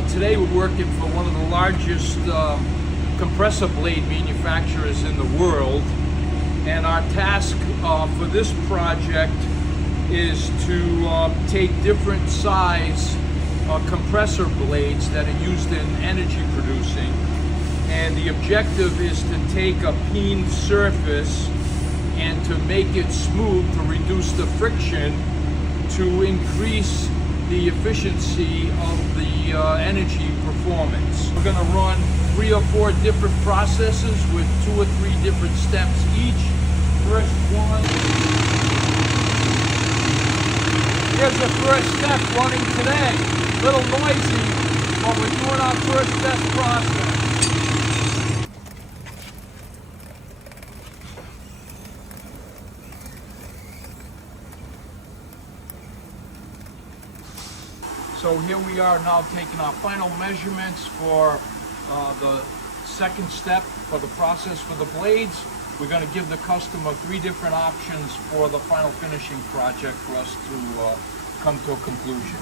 Today we're working for one of the largest compressor blade manufacturers in the world, and our task for this project is to take different size compressor blades that are used in energy producing, and the objective is to take a peen surface and to make it smooth to reduce the friction to increase the efficiency of the energy performance. We're going to run 3 or 4 different processes with 2 or 3 different steps each. First one. Here's the first step running today. A little noisy, but we're doing our first test process. So here we are now taking our final measurements for the second step for the process for the blades. We're going to give the customer 3 different options for the final finishing project for us to come to a conclusion.